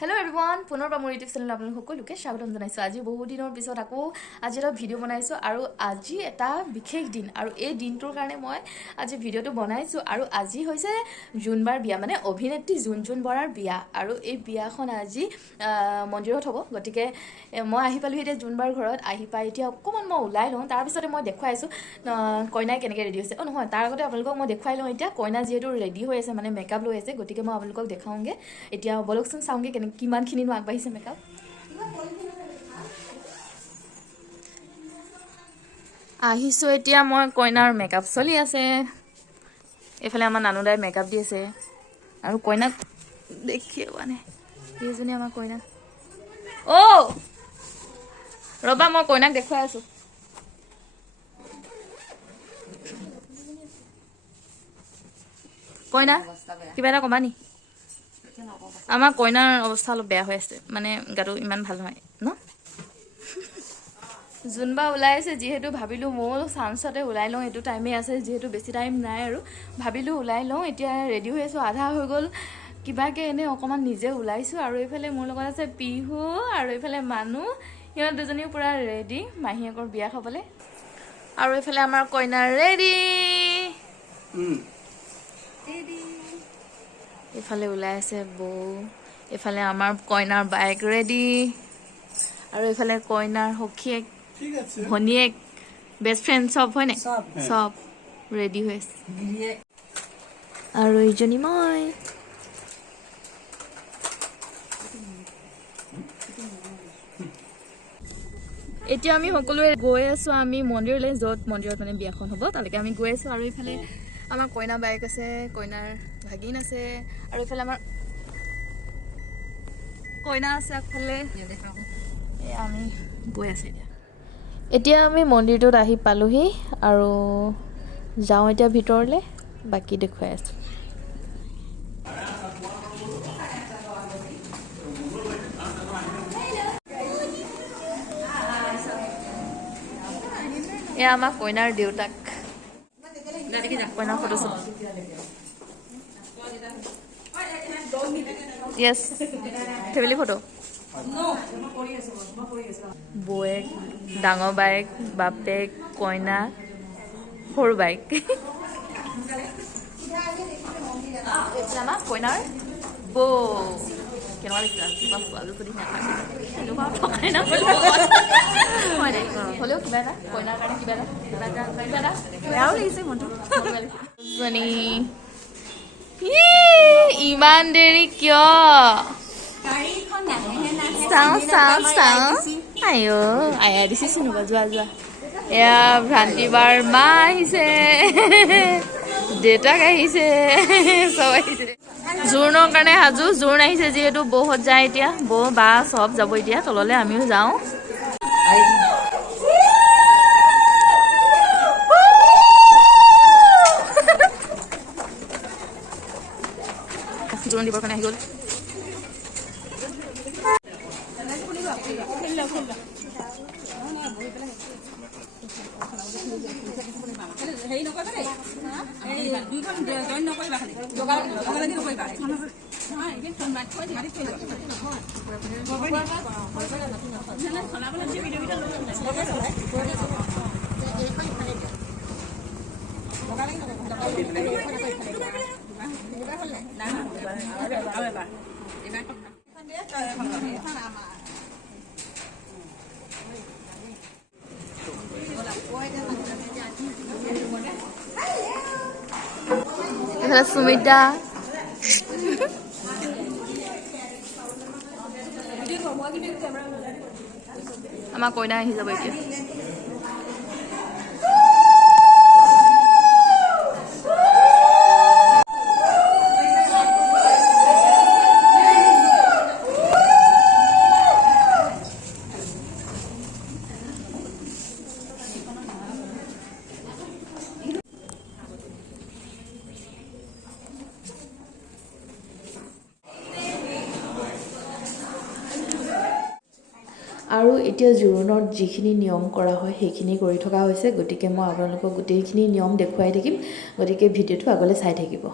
Hello everyone, পুনৰবাৰ মোৰ YouTube channel আপোনালোক সকলোকে স্বাগতম জনাইছো। আজি বহু দিনৰ পিছত আকৌ আজি এটা ভিডিঅ' বনাইছো আৰু আজি এটা বিশেষ দিন আৰু এই দিনটোৰ কাৰণে মই আজি ভিডিঅ'টো বনাইছো আৰু আজি হৈছে জুনবাৰ বিয়া মানে অভিনেত্ৰী জুনজুন বৰাৰ বিয়া আৰু এই বিয়াখন আজি মন্দিৰত হ'ব। গতিকে মই আহি পালো এতিয়া জুনবাৰ ঘৰত আহি পাই এতিয়া অকমান মই ওলাই লওঁ তাৰ পিছতে মই দেখুৱাইছো কইনাই কেনেকৈ ৰেডি হৈছে। নহয় তাৰ আগতে আপোনালোকক মই দেখুৱাই লওঁ এতিয়া কইনা যিহেতু ৰেডি হৈ আছে মানে মেকআপ লৈ আছে গতিকে মই আপোনালোকক দেখাওঁগে এতিয়া বলকচোন চাওঁগে কিমানখিনিনো আগবাঢ়িছে মেকআপ। আহিছোঁ এতিয়া মই কইনাৰ মেকআপ চলি আছে এইফালে আমাৰ নানুদাই মেকআপ দি আছে আৰু কইনাক দেখিয়ে মানে এইজনী আমাৰ কইনা ৰ'বা মই কইনাক দেখুৱাই আছোঁ। কইনা কিবা এটা ক'বা নি? আমাৰ কইনাৰ অৱস্থা অলপ বেয়া হৈ আছে মানে গাটো ইমান ভাল নহয় ন। জোনবা ওলাই আছে যিহেতু ভাবিলোঁ ময়ো চান্সতে ওলাই লওঁ এইটো টাইমেই আছে যিহেতু বেছি টাইম নাই আৰু ভাবিলোঁ ওলাই লওঁ। এতিয়া ৰেডি হৈ আছোঁ আধা হৈ গ'ল কিবাকৈ এনেই অকণমান নিজে ওলাইছোঁ আৰু এইফালে মোৰ লগত আছে পিহু আৰু এইফালে মানুহ সিহঁত দুজনীও পূৰা ৰেডি মাহীয়েকৰ বিয়া খাবলৈ আৰু এইফালে আমাৰ কইনা ৰেডি এইফালে ওলাই আছে বৌ এইফালে আমাৰ কইনাৰ বাইক ৰেডি আৰু এইফালে কইনাৰ সখীয়েক ভনীয়েক বেষ্ট ফ্ৰেণ্ড চব হয়নে চব ৰেডি হৈ আছে আৰু এইজনী মই এতিয়া আমি সকলোৱে গৈ আছোঁ আমি মন্দিৰলৈ য'ত মন্দিৰত মানে বিয়াখন হ'ব তালৈকে আমি গৈ আছোঁ আৰু এইফালে আমাৰ কইনা বাইক আছে কইনাৰ ভাগিন আছে আৰু এইফালে আমাৰ কইনা আছে আগফালে আমি গৈ আছোঁ এতিয়া আমি মন্দিৰটোত আহি পালোহি আৰু যাওঁ এতিয়া ভিতৰলৈ বাকী দেখুৱাই আছোঁ। এয়া আমাৰ কইনাৰ দেউতাক কইনাৰ ফটো য়েছ ফেমিলি ফটো বৌয়েক ডাঙৰ বাইক বাপেক কইনা সৰু বাইক আমাৰ কইনাৰ বৌ কেনেকুৱা লাগিছে হ'লেও কিবা এটা কইনাৰ কাৰণে কিবা এটা বেয়াও লাগিছে মনটো ইমান দেৰি কিয় আইঅ আয়া দিছে চিনুবা যোৱা এয়া ভ্ৰান্তি বাৰ মা আহিছে দেউতাক আহিছে চব আহিছে জোৰোণৰ কাৰণে সাজু জোৰোণ আহিছে যিহেতু বৌহঁত যায় এতিয়া বৌ বা চব যাব এতিয়া তললৈ আমিও যাওঁ জোৰোণ দিবৰ কাৰণে আহি গ'ল সুমিতা আমাৰ কইনা আহি যাব এতিয়া আৰু এতিয়া জোৰোণত যিখিনি নিয়ম কৰা হয় সেইখিনি কৰি থকা হৈছে গতিকে মই আপোনালোকক গোটেইখিনি নিয়ম দেখুৱাই থাকিম গতিকে ভিডিঅ'টো আগলৈ চাই থাকিব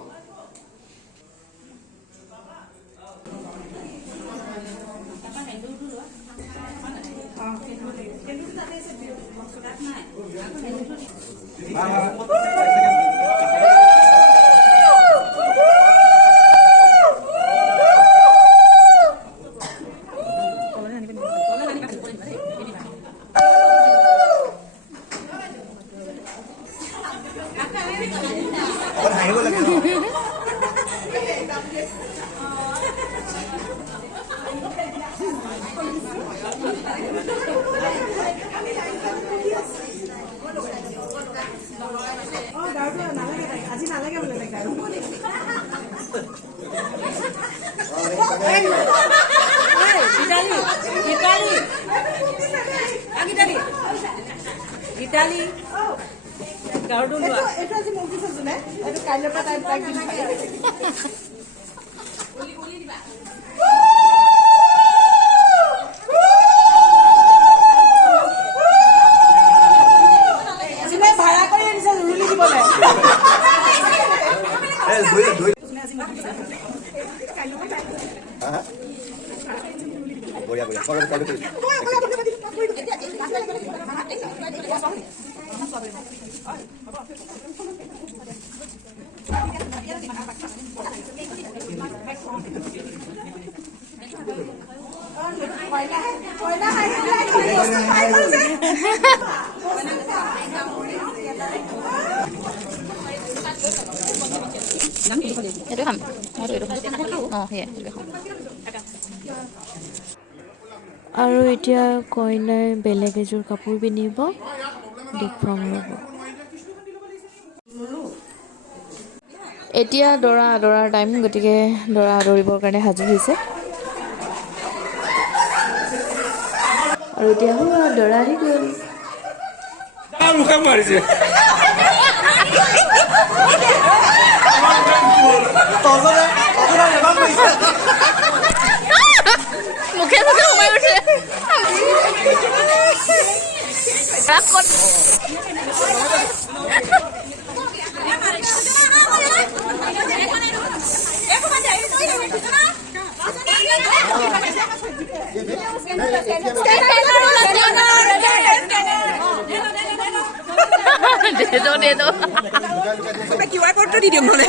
Italy. Gardu lo. Itu aja mungkin sebenarnya. Itu kayaknya pada lagi. Uli di bawah. Sini bhara kori ini saya uli di boleh. Dua. Boleh. Kalau itu. Itu ham. Oh, iya, itu ham. আৰু এতিয়া কইনাই বেলেগ এযোৰ কাপোৰ পিন্ধিব দেখুৱাম ৰ'ব এতিয়া দৰা আদৰাৰ টাইম গতিকে দৰা আদৰিবৰ কাৰণে সাজু হৈছে আৰু এতিয়া দৰা আহি গ'ল মুখে মাৰিছে মুখে সোমাই উঠে দে দো QR code di diam boleh.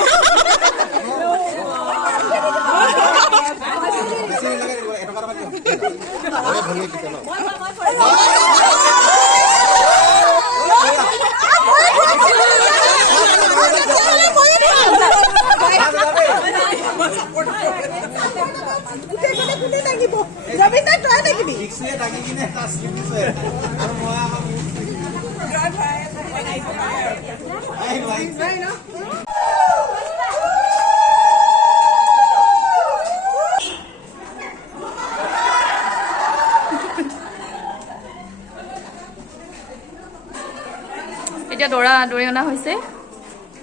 এতিয়া দৰা আদৰি অনা হৈছে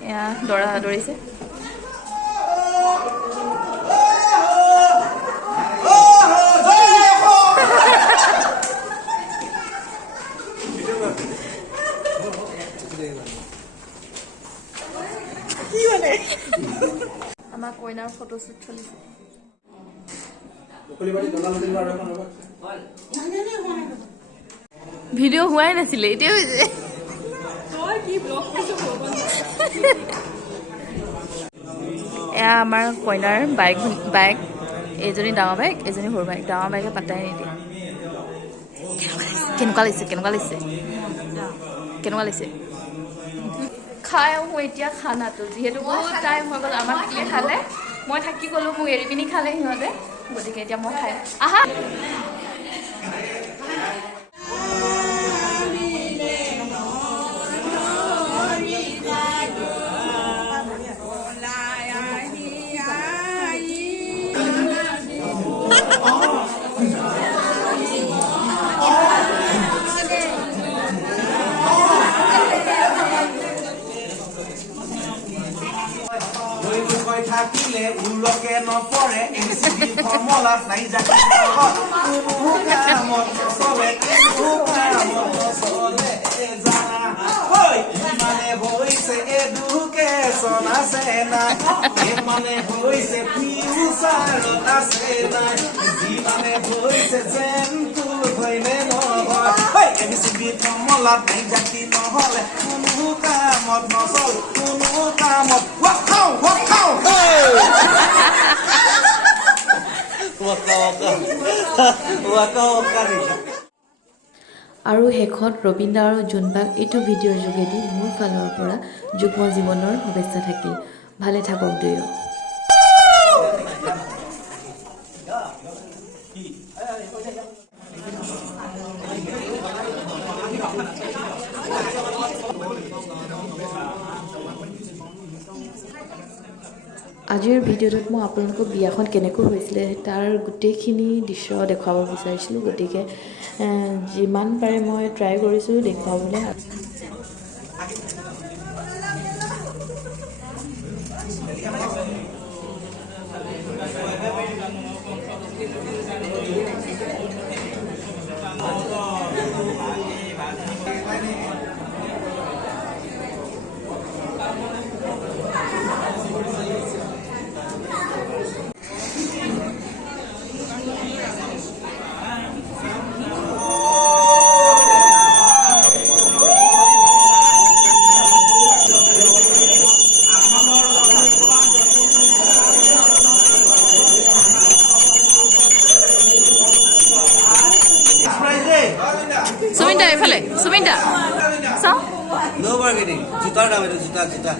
এয়া দৰা আদৰিছে আমাৰ কইনাৰ ফটোশ্বুট চলিছে ভিডিঅ' হোৱাই নাছিলে এতিয়া হৈছে এয়া আমাৰ কইনাৰ বাইক এইজনী ডাঙৰ বাইক এজনী সৰু বাইক ডাঙৰ বাইকে পাত্তাই নিদিয়ে কেনেকুৱা লাগিছে খাই আহোঁ এতিয়া খানাটো যিহেতু বহুত টাইম হৈ গ'ল আমাৰ থাকিলে খালে মই থাকি গ'লোঁ মোক এৰি পিনি খালে সিহঁতে গতিকে এতিয়া মই খাই আহা থাকিলে উলকে নপৰে এমচিবি ফৰ্মুলাত নাই জানি মানে হৈছে এডুকেশ্যন আছে নাই মানে হৈছে ফিউচাৰত আছে নাই যিমানে হৈছে যেনটো হয়নে নহয় ABCD ফৰ্মুলাত নাই জাতি নহ'লে কোনো কামত নচল কোনো কামত আৰু শেষত ৰবীন দা আৰু জোনবাক এইটো ভিডিঅ'ৰ যোগেদি মোৰ ফালৰ পৰা যুগ্ম জীৱনৰ শুভেচ্ছা থাকিল ভালে থাকক দুয়ো আজিৰ ভিডিঅ'টোত মই আপোনালোকক বিয়াখন কেনেকৈ হৈছিলে তাৰ গোটেইখিনি দৃশ্য দেখুৱাব বিচাৰিছিলোঁ গতিকে যিমান পাৰে মই ট্ৰাই কৰিছোঁ দেখুৱাবলৈ সুমিন্দা এফালে সুমিন্দা চাও নো মাৰ্কেটিং জোতাৰ দাম এইটো জোতা জোতা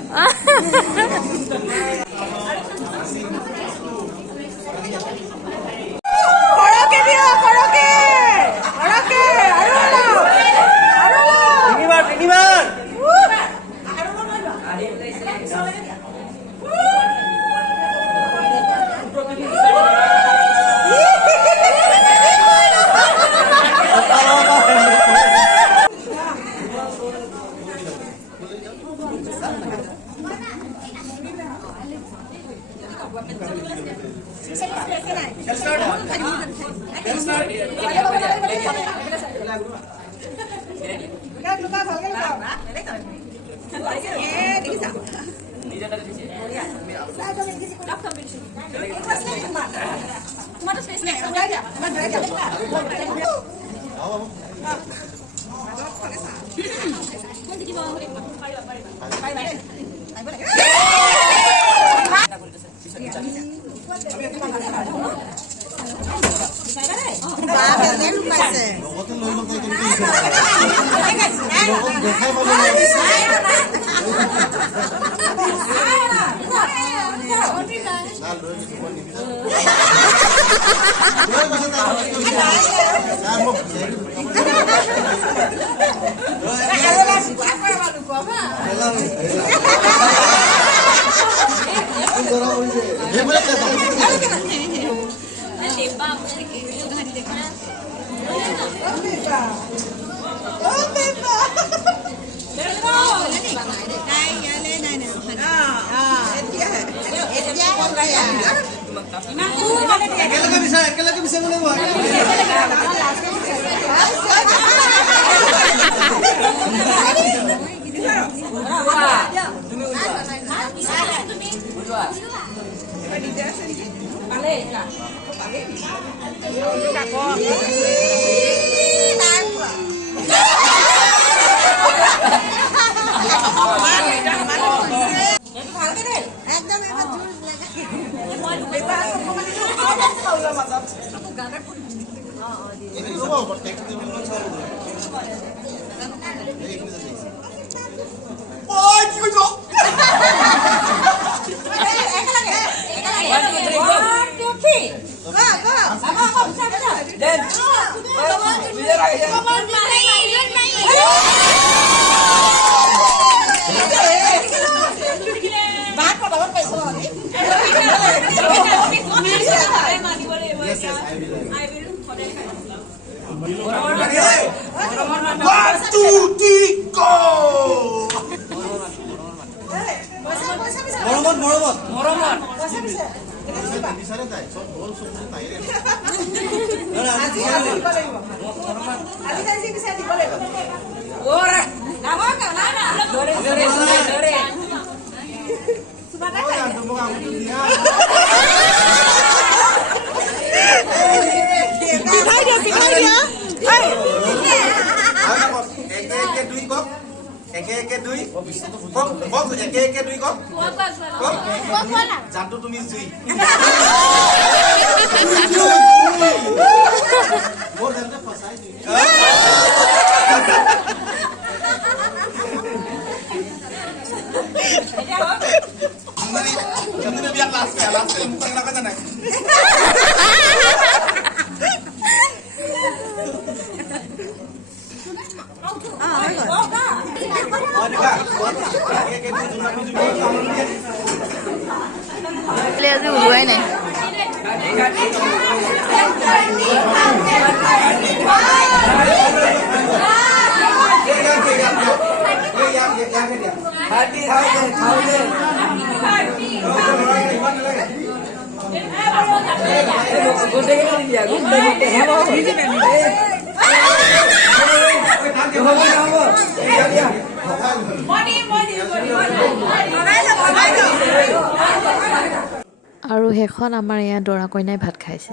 কে কে দুই কওক জানটো তুমি জুই মোৰ জানটো ফসাই দি Jangan biar las muka kenapa kan? Lihat dulu ini. আৰু সেইখন আমাৰ ইয়াত দৰা কইনাই ভাত খাইছে।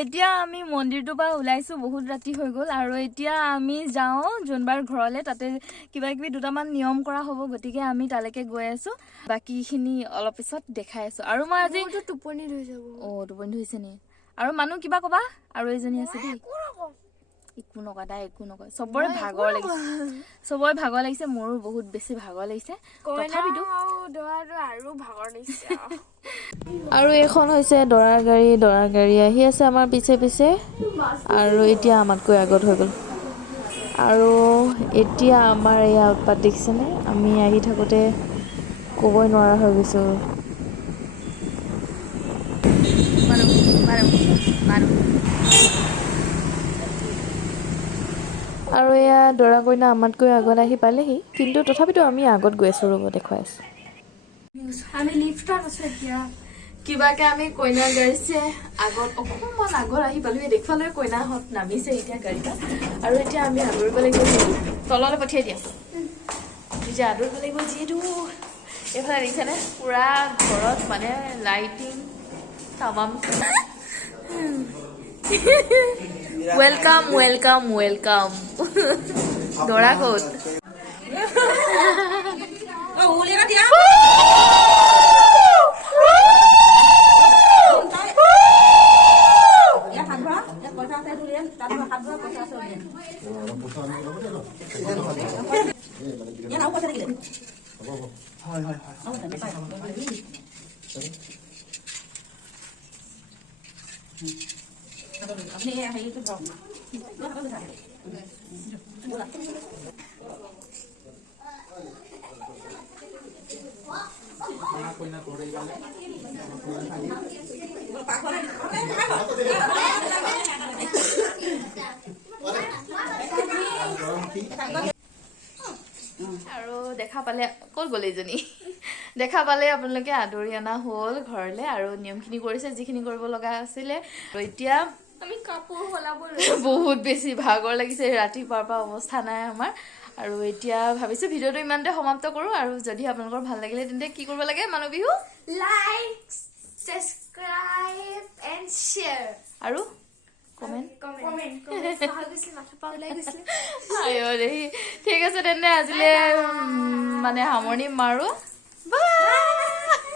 এতিয়া আমি মন্দিৰটোৰ পৰা ওলাইছো, বহুত ৰাতি হৈ গ'ল আৰু এতিয়া আমি যাওঁ জোনবাৰ ঘৰলৈ। তাতে কিবা কিবি দুটামান নিয়ম কৰা হ'ব, গতিকে আমি তালৈকে গৈ আছো। বাকীখিনি অলপ পিছত দেখাই আছো। আৰু মই আজি টোপনি ধৰি যাব। টোপনি ধৰিছে নি? আৰু মানুহ কিবা কবা? আৰু এজনী আছে দেই, একো নকয় তাই, একো নকয়। চবৰে ভাগৰ লাগিছে, মোৰো বহুত বেছি ভাগৰ লাগিছে। তথাপিতো আৰু এইখন হৈছে দৰাৰ গাড়ী আহি আছে আমাৰ পিছে পিছে, আৰু এতিয়া আমাতকৈ আগত হৈ গ'ল। আৰু এতিয়া আমাৰ এয়া উৎপাত দেখিছেনে? আমি আহি থাকোঁতে ক'বই নোৱাৰা হৈ গৈছোঁ। আৰু এয়া দৰা কইনা আমাতকৈ আগত আহি পালেহি, কিন্তু তথাপিতো আমি আগত গৈ আছোঁ, ৰ'ব দেখুৱাই আছোঁ। আমি লিফ্টত আছো এতিয়া। কিবাকে আমি কইনাৰ গাড়ীছে আগত অকণমান আগত আহি পালো। দেখুৱালৈ কইনাহঁত নামিছে এতিয়া গাড়ীত, আৰু এতিয়া আমি আদৰিব লাগিব। তললৈ পঠিয়াই দিয়া, এতিয়া আদৰিব লাগিব। যিহেতু এইফালে দেখিছেনে পুৰা ঘৰত মানে লাইটিং তামাম। Welcome welcome welcome. দৰা ক'ত? আৰু দেখা পালে ক'ত গ'ল এইজনী? দেখা পালে আপোনালোকে আদৰি অনা হ'ল ঘৰলৈ, আৰু নিয়মখিনি কৰিছে যিখিনি কৰিব লগা আছিলে। আৰু এতিয়া আমি কাপোৰ সলাব, বহুত বেছি ভাগৰ লাগিছে, ৰাতিপুৱাৰ পৰা অৱস্থা নাই আমাৰ। আৰু এতিয়া ভাবিছোঁ ভিডিঅ'টো ইমানতে সমাপ্ত কৰোঁ। আৰু যদি আপোনালোকৰ ভাল লাগিলে তেন্তে কি কৰিব লাগে? মানুহ Bihu like, subscribe and share আৰু কমেণ্ট। ঠিক আছে তেন্তে আজিলৈ মানে সামৰণি মাৰোঁ। বাই।